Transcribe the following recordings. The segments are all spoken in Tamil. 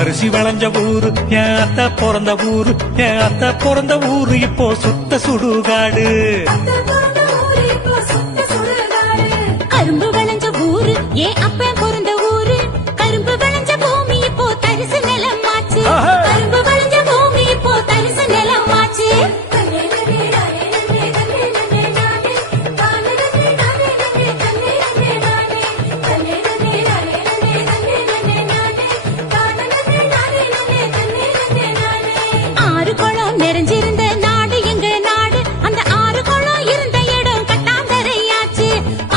அரிசி விளைஞ்ச ஊரு என் அத்தை பிறந்த ஊரு, என் அத்தை பிறந்த ஊரு இப்போ சுத்த சுடுகாடு. கரும்பு விளைஞ்ச ஊரு என் அப்ப பிறந்த ஊரு, கரும்பு விளைஞ்ச பூமி இப்போ தரிசு நிலமாச்சு. கரும்பு விளைஞ்ச பூமி இப்போ தரிசு நிலமாச்சு. நிறைஞ்சிருந்த நாடு எங்க நாடு, அந்த ஆறு குளம் இருந்த இடம் கட்டாந்தரையாச்சு.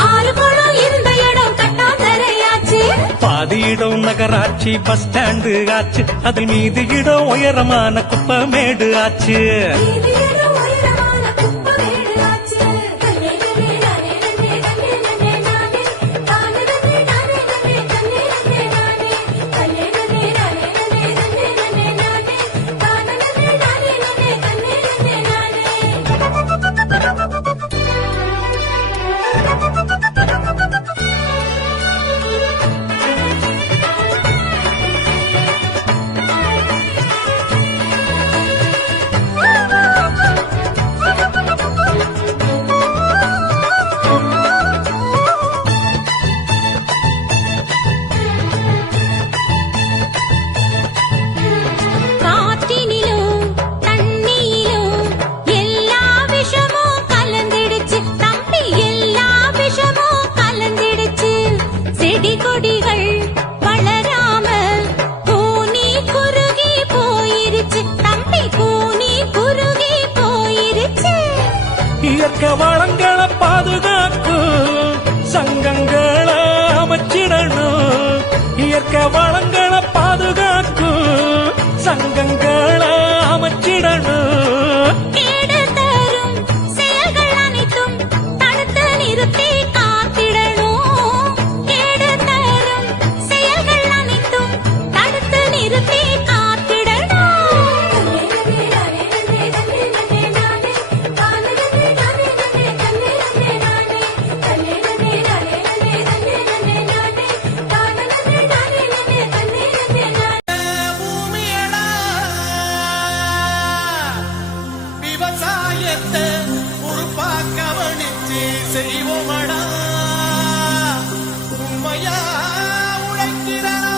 ஆறு குளம் இருந்த இடம் கட்டாந்தரையாச்சு. பாதி இடம் நகராட்சி பஸ் ஸ்டாண்டு ஆச்சு, அதில் மீதி இடம் உயரமான குப்பமேடு ஆச்சு. இயற்கை வளங்களை பாதுகாக்கும் சங்கங்களை அமைச்சிடணும். இயற்கை வளங்களை பாதுகாக்கும் சங்கங்களை அமைச்சிடணும். செயல்கள் அனைத்தும் தடுத்து நிறுத்தி காத்திடணும். கேடு தரும் செயல்கள் அனைத்தும் தடுத்து நிறுத்தி காத்திடணும். செய்வோமடா உண்மையா உழைக்கிறார்.